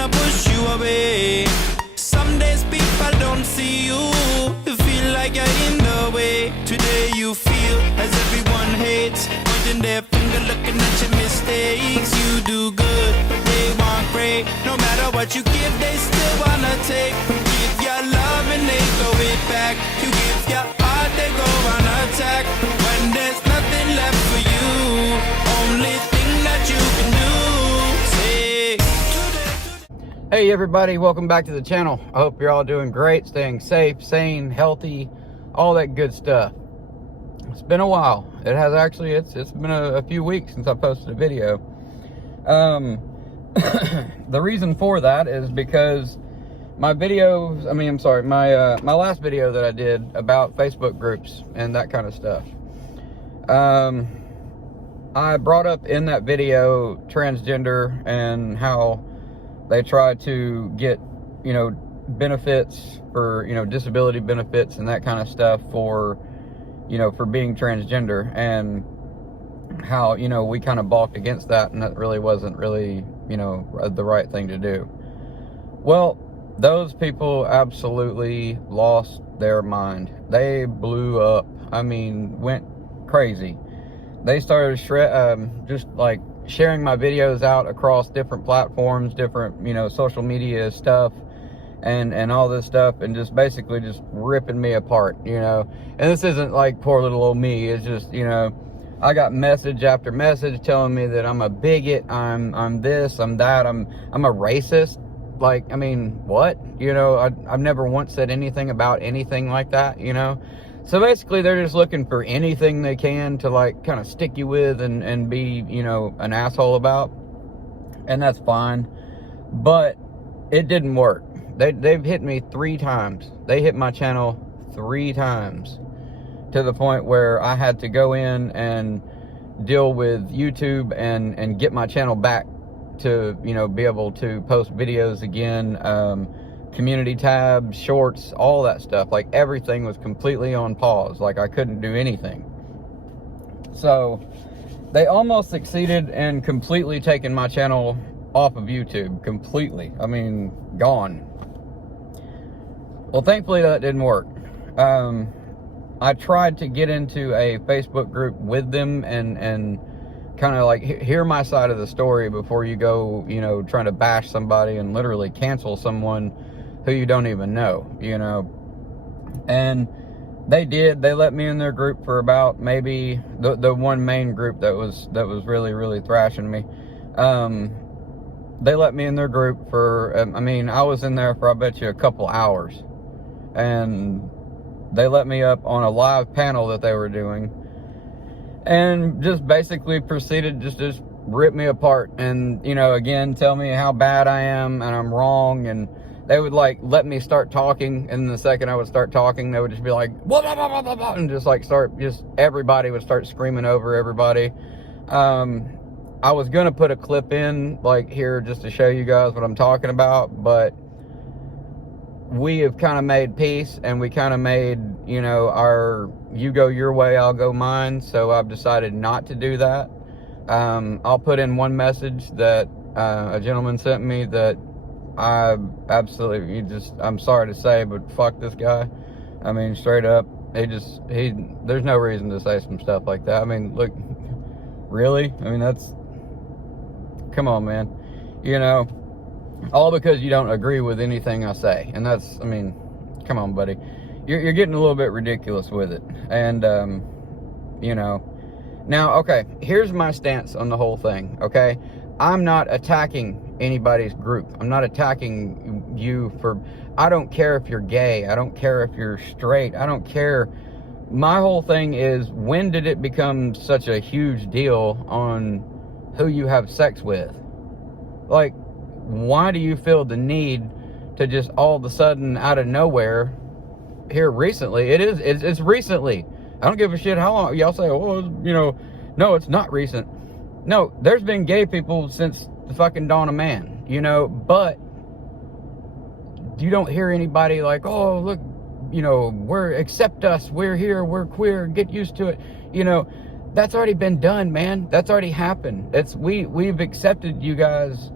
wanna push you away. Some days people don't see you, you feel like you're in the way. Today you feel as everyone hates, pointing their finger, looking at your mistakes. You do good, but they want great. No matter what you give, they still wanna take. Give your love and they throw it back. You give your heart, they go on attack. When there's nothing left for you, only thing that you can do, say. Hey everybody, welcome back to the channel. I hope you're all doing great, staying safe, sane, healthy, all that good stuff. It's been a while. It has actually, it's been a few weeks since I posted a video. The reason for that is because my videos, my last video that I did about Facebook groups and that kind of stuff. I brought up in that video transgender and how they try to get, benefits for, disability benefits and that kind of stuff for, for being transgender, and how, we kind of balked against that, and that really wasn't really, the right thing to do. Well, those people absolutely lost their mind. They blew up. I mean, went crazy. They started just like sharing my videos out across different platforms, different, social media stuff, and all this stuff, and just basically just ripping me apart, and this isn't like poor little old me. It's just, I got message after message telling me that I'm a bigot, I'm this, I'm that, I'm a racist. Like, I mean, what? I've never once said anything about anything like that, So basically, they're just looking for anything they can to, like, kind of stick you with and be, an asshole about. And that's fine. But it didn't work. They've hit me 3 times. They hit my channel 3 times. To the point where I had to go in and deal with YouTube and get my channel back to, be able to post videos again. Community tabs, shorts, all that stuff. Like, everything was completely on pause. Like, I couldn't do anything. So they almost succeeded in completely taking my channel off of YouTube. Completely. I mean, gone. Well, thankfully that didn't work. I tried to get into a Facebook group with them and kind of like hear my side of the story before you go, trying to bash somebody and literally cancel someone who you don't even know, and they did. They let me in their group for about maybe the one main group that was really, really thrashing me. They let me in their group for, I was in there for, I bet you, a couple hours, and they let me up on a live panel that they were doing, and just basically proceeded just rip me apart, and, again, tell me how bad I am and I'm wrong, and they would, like, let me start talking, and the second I would start talking, they would just be like, blah, blah, blah, blah, blah, blah, and just, like, everybody would start screaming over everybody. I was going to put a clip in, like, here, just to show you guys what I'm talking about, but we have kind of made peace, and we kind of made, our, you go your way, I'll go mine, so I've decided not to do that. I'll put in one message that a gentleman sent me that I absolutely, I'm sorry to say, but fuck this guy. I mean, straight up, there's no reason to say some stuff like that. I mean, look, really? I mean, come on, man. All because you don't agree with anything I say. And that's, come on, buddy. You're getting a little bit ridiculous with it. And, now, okay, here's my stance on the whole thing, okay? I'm not attacking anybody's group. I'm not attacking you I don't care if you're gay. I don't care if you're straight. I don't care. My whole thing is, when did it become such a huge deal on who you have sex with? Like, why do you feel the need to just all of a sudden, out of nowhere, here recently, it's recently. I don't give a shit how long. Y'all say, oh, no, it's not recent. No, there's been gay people since the fucking dawn of man, but you don't hear anybody like, oh, look, accept us, we're here, we're queer, get used to it. That's already been done, man. That's already happened. We've accepted you guys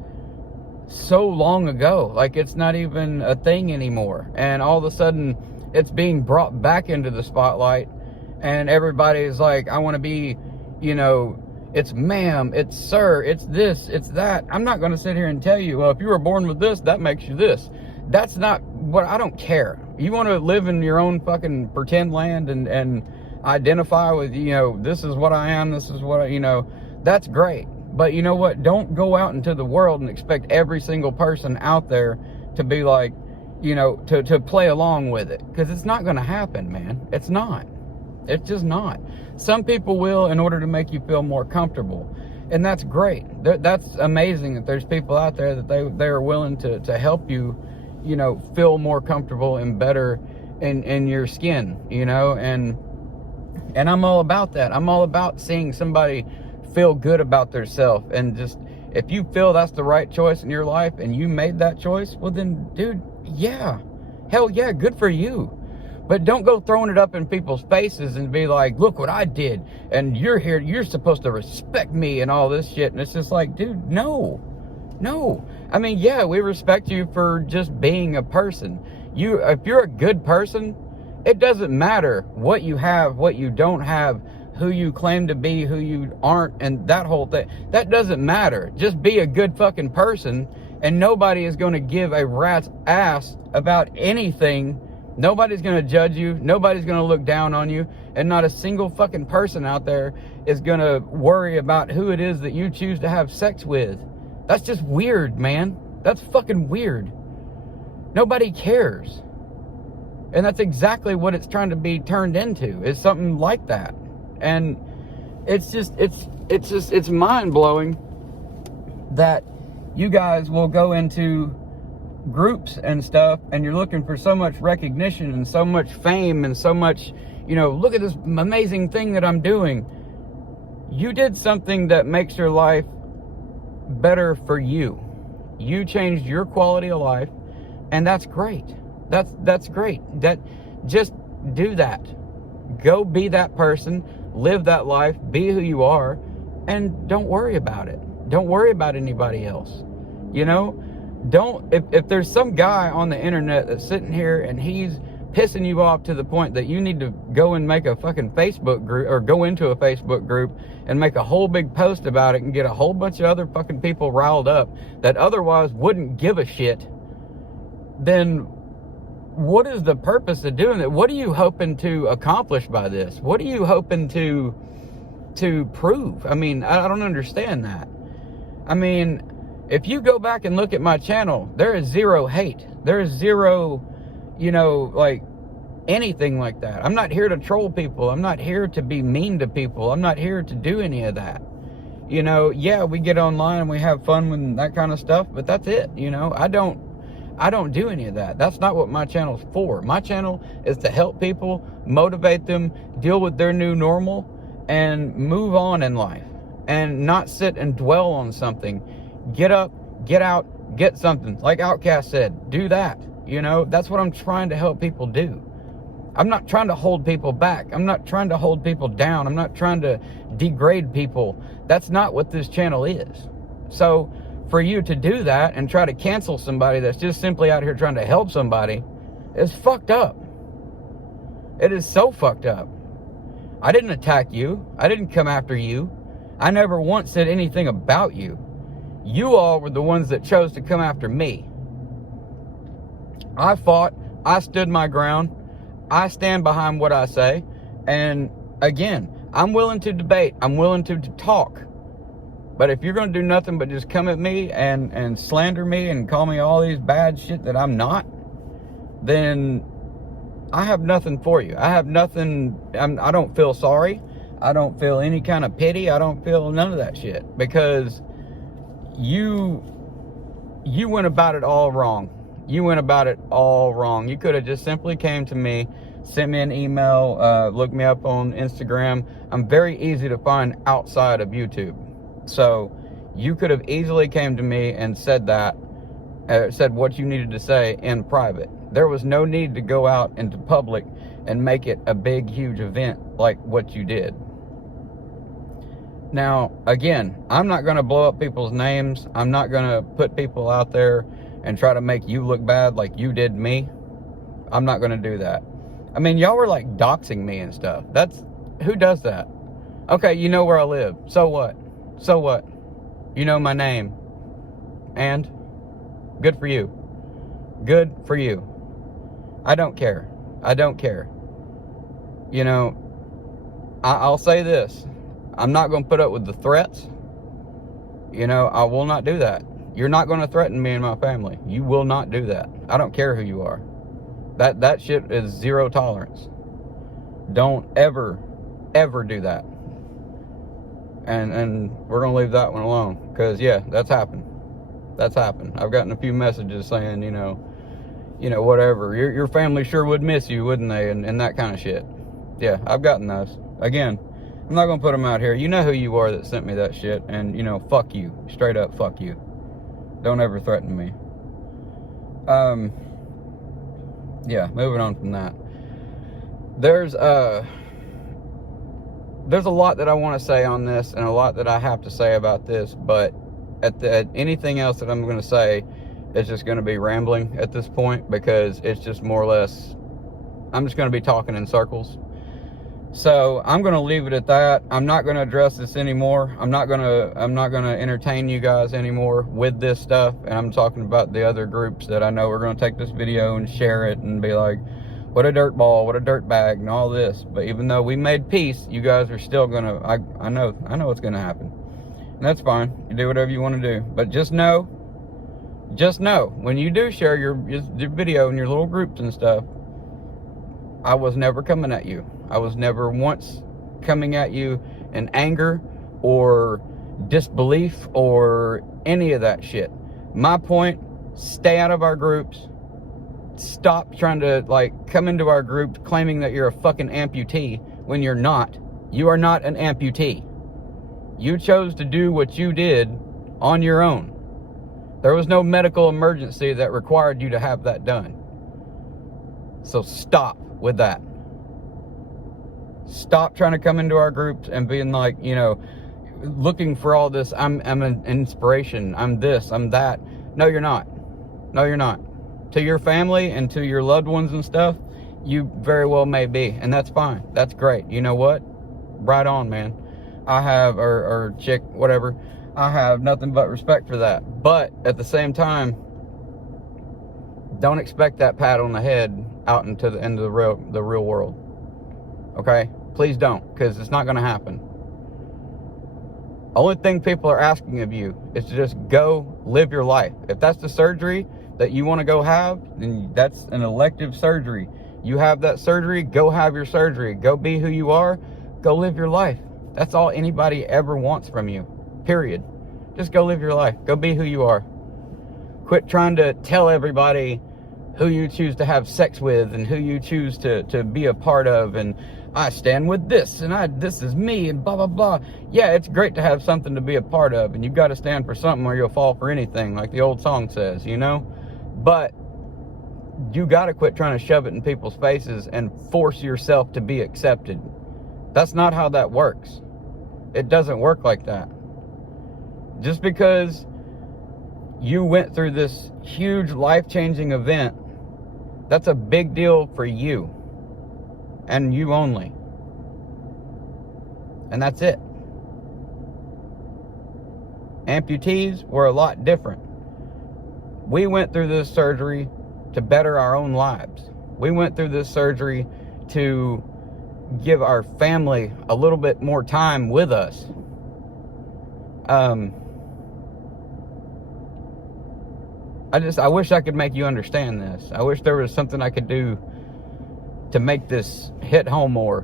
so long ago. Like, it's not even a thing anymore. And all of a sudden, it's being brought back into the spotlight. And everybody's like, I want to be, you know, it's ma'am, it's sir, it's this, it's that. I'm not going to sit here and tell you, well, if you were born with this, that makes you this. That's not what, I don't care. You want to live in your own fucking pretend land and identify with, you know, this is what I am, this is what I, you know, that's great. But you know what? Don't go out into the world and expect every single person out there to be like, you know, to play along with it. Because it's not going to happen, man. It's not. It's just not. Some people will in order to make you feel more comfortable. And that's great. That's amazing that there's people out there that they are willing to help you, you know, feel more comfortable and better in your skin, you know. And I'm all about that. I'm all about seeing somebody feel good about themselves. And just, if you feel that's the right choice in your life and you made that choice, well then, dude, yeah, hell yeah, good for you. But don't go throwing it up in people's faces and be like, look what I did, and you're here, you're supposed to respect me and all this shit. And it's just like, dude, no. I mean, yeah, we respect you for just being a person. If you're a good person, it doesn't matter what you have, what you don't have, who you claim to be, who you aren't, and that whole thing. That doesn't matter. Just be a good fucking person, and nobody is going to give a rat's ass about anything. Nobody's going to judge you. Nobody's going to look down on you. And not a single fucking person out there is going to worry about who it is that you choose to have sex with. That's just weird, man. That's fucking weird. Nobody cares. And that's exactly what it's trying to be turned into, is something like that. And it's just, it's mind-blowing that you guys will go into groups and stuff and you're looking for so much recognition and so much fame and so much, you know, look at this amazing thing that I'm doing. You did something that makes your life better for you. You changed your quality of life, and that's great. That's great. That, just do that. Go be that person, live that life, be who you are, and don't worry about it. Don't worry about anybody else. You know, if there's some guy on the internet that's sitting here and he's pissing you off to the point that you need to go and make a fucking Facebook group, or go into a Facebook group and make a whole big post about it and get a whole bunch of other fucking people riled up that otherwise wouldn't give a shit, then what is the purpose of doing that? What are you hoping to accomplish by this? What are you hoping to prove? I mean, I don't understand that. I mean, if you go back and look at my channel, there is zero hate. There is zero, you know, like anything like that. I'm not here to troll people. I'm not here to be mean to people. I'm not here to do any of that. You know, yeah, we get online and we have fun with that kind of stuff, but that's it. You know, I don't do any of that. That's not what my channel's for. My channel is to help people, motivate them, deal with their new normal, and move on in life. And not sit and dwell on something. Get up, get out, get something. Like Outcast said, do that. You know, that's what I'm trying to help people do. I'm not trying to hold people back. I'm not trying to hold people down. I'm not trying to degrade people. That's not what this channel is. So for you to do that and try to cancel somebody that's just simply out here trying to help somebody is fucked up. It is so fucked up. I didn't attack you. I didn't come after you. I never once said anything about you. You all were the ones that chose to come after me. I fought. I stood my ground. I stand behind what I say. And again, I'm willing to debate. I'm willing to talk. But if you're going to do nothing but just come at me and slander me and call me all these bad shit that I'm not, then I have nothing for you. I have nothing. I don't feel sorry. I don't feel any kind of pity. I don't feel none of that shit, because you went about it all wrong. You went about it all wrong. You could have just simply came to me, sent me an email, look me up on Instagram. I'm very easy to find outside of YouTube. So you could have easily came to me and said that, said what you needed to say in private. There was no need to go out into public and make it a big, huge event like what you did. Now, again, I'm not going to blow up people's names. I'm not going to put people out there and try to make you look bad like you did me. I'm not going to do that. I mean, y'all were like doxing me and stuff. Who does that? Okay, you know where I live. So what? So what? You know my name. And? Good for you. Good for you. I don't care. I don't care. You know, I'll say this. I'm not going to put up with the threats. You know, I will not do that. You're not going to threaten me and my family. You will not do that. I don't care who you are. That shit is zero tolerance. Don't ever do that. And we're going to leave that one alone. Because, yeah, that's happened. That's happened. I've gotten a few messages saying, you know, whatever. Your family sure would miss you, wouldn't they? And that kind of shit. Yeah, I've gotten those. Again, I'm not going to put them out here. You know who you are that sent me that shit. And, you know, fuck you. Straight up, fuck you. Don't ever threaten me. Yeah, moving on from that. There's a lot that I want to say on this and a lot that I have to say about this, but at anything else that I'm going to say, it's just going to be rambling at this point, because it's just more or less, I'm just going to be talking in circles. So I'm going to leave it at that. I'm not going to address this anymore. I'm not going to entertain you guys anymore with this stuff. And I'm talking about the other groups that I know are going to take this video and share it and be like, what a dirtball, what a dirtbag, and all this. But even though we made peace, you guys are still going to, I know what's going to happen. And that's fine. You do whatever you want to do. But just know, when you do share your video in your little groups and stuff, I was never coming at you. I was never once coming at you in anger or disbelief or any of that shit. My point, stay out of our groups. Stop trying to, like, come into our group claiming that you're a fucking amputee when you're not. You are not an amputee. You chose to do what you did on your own. There was no medical emergency that required you to have that done. So stop with that. Stop trying to come into our groups and being like, you know, looking for all this, I'm an inspiration, I'm this, I'm that. No, you're not. No, you're not. To your family and to your loved ones and stuff, you very well may be. And that's fine. That's great. You know what? Right on, man. I have, or chick, whatever, I have nothing but respect for that. But at the same time, don't expect that pat on the head out into the end of the real world. Okay? Please don't, because it's not going to happen. Only thing people are asking of you is to just go live your life. If that's the surgery that you want to go have, then that's an elective surgery. You have that surgery, go have your surgery. Go be who you are. Go live your life. That's all anybody ever wants from you. Period. Just go live your life. Go be who you are. Quit trying to tell everybody who you choose to have sex with and who you choose to be a part of, and I stand with this and this is me and blah blah blah. Yeah, it's great to have something to be a part of, and you've got to stand for something or you'll fall for anything, like the old song says, you know. But you got to quit trying to shove it in people's faces and force yourself to be accepted. That's not how that works. It doesn't work like that. Just because you went through this huge life-changing event, that's a big deal for you. And you only. And that's it. Amputees were a lot different. We went through this surgery to better our own lives. We went through this surgery to give our family a little bit more time with us. I wish I could make you understand this. I wish there was something I could do to make this hit home more.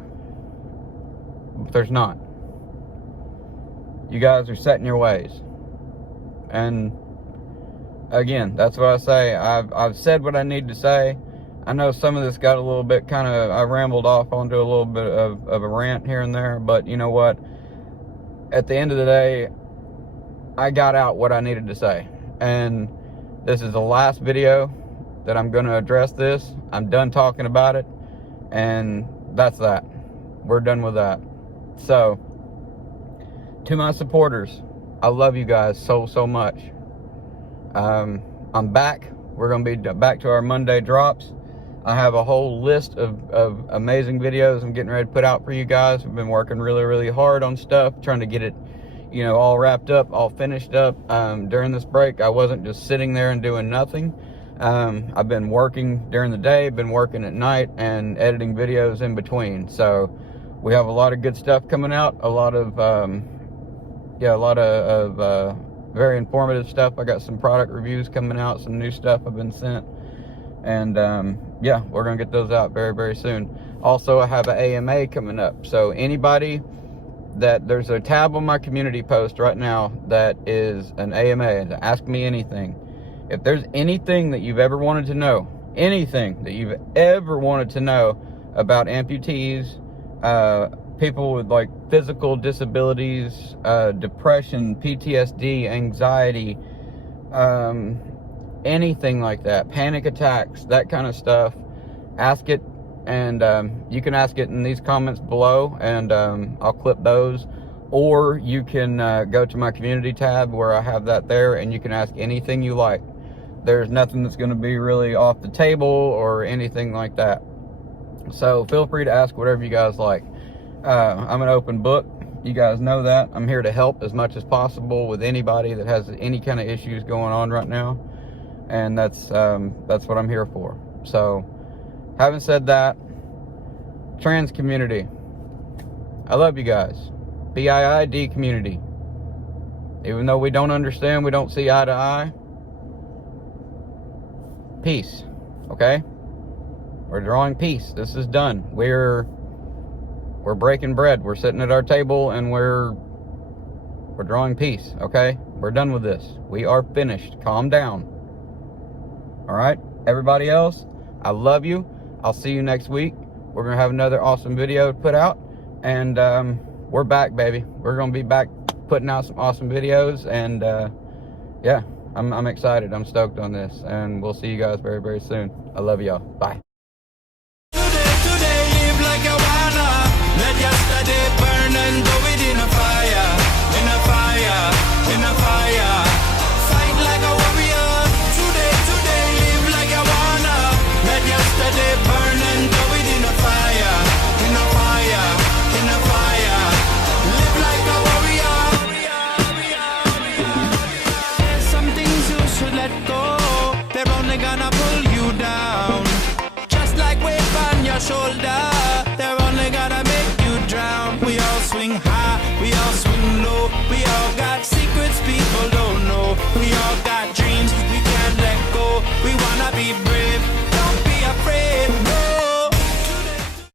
But there's not. You guys are set in your ways. And again, that's what I say. I've said what I need to say. I know some of this got a little bit I rambled off onto a little bit of a rant here and there, but you know what? At the end of the day, I got out what I needed to say. And this is the last video that I'm going to address this. I'm done talking about it. And that's that. We're done with that. So, To my supporters, I love you guys so much. I'm back. We're going to be back to our Monday drops. I have a whole list of amazing videos I'm getting ready to put out for you guys. I've been working really hard on stuff, trying to get it, you know, all wrapped up, all finished up. During this break, I wasn't just sitting there and doing nothing. I've been working during the day, been working at night, and editing videos in between. So we have a lot of good stuff coming out, a lot of very informative stuff. I got some product reviews coming out, some new stuff I've been sent. And yeah, we're gonna get those out very soon. Also, I have an AMA coming up, so anybody that, there's a tab on my community post right now that is an AMA, ask me anything. If there's anything that you've ever wanted to know, anything that you've ever wanted to know about amputees, people with like physical disabilities, depression, PTSD, anxiety, anything like that, panic attacks, that kind of stuff, ask it. And you can ask it in these comments below, and I'll clip those. Or you can go to my community tab where I have that there, and you can ask anything you like. There's nothing that's going to be really off the table or anything like that. So feel free to ask whatever you guys like. I'm an open book. You guys know that. I'm here to help as much as possible with anybody that has any kind of issues going on right now. And that's what I'm here for. So, having said that, trans community, I love you guys. BIID community. Even though we don't understand, we don't see eye to eye, peace, okay? We're drawing peace. This is done. We're breaking bread. We're sitting at our table and we're drawing peace, okay? We're done with this. We are finished. Calm down. All right, everybody else, I love you. I'll see you next week. We're gonna have another awesome video to put out, and we're back, baby. We're gonna be back putting out some awesome videos, and yeah, I'm excited. I'm stoked on this, and we'll see you guys very soon. I love y'all. Bye. Today live like I wanna. Let yesterday burn and go within a fire, in a fire, in a fire. Fight like a warrior. Today live like I wanna. Let yesterday burn and go within a fire, in a fire, in a fire. Live like a warrior. There's some things you should let go. They're only gonna pull you down. Just like weight on your shoulder, they're only gonna make you drown. We all swing high, we all swing low. We all got secrets people don't know. We all got dreams we can't let go. We wanna be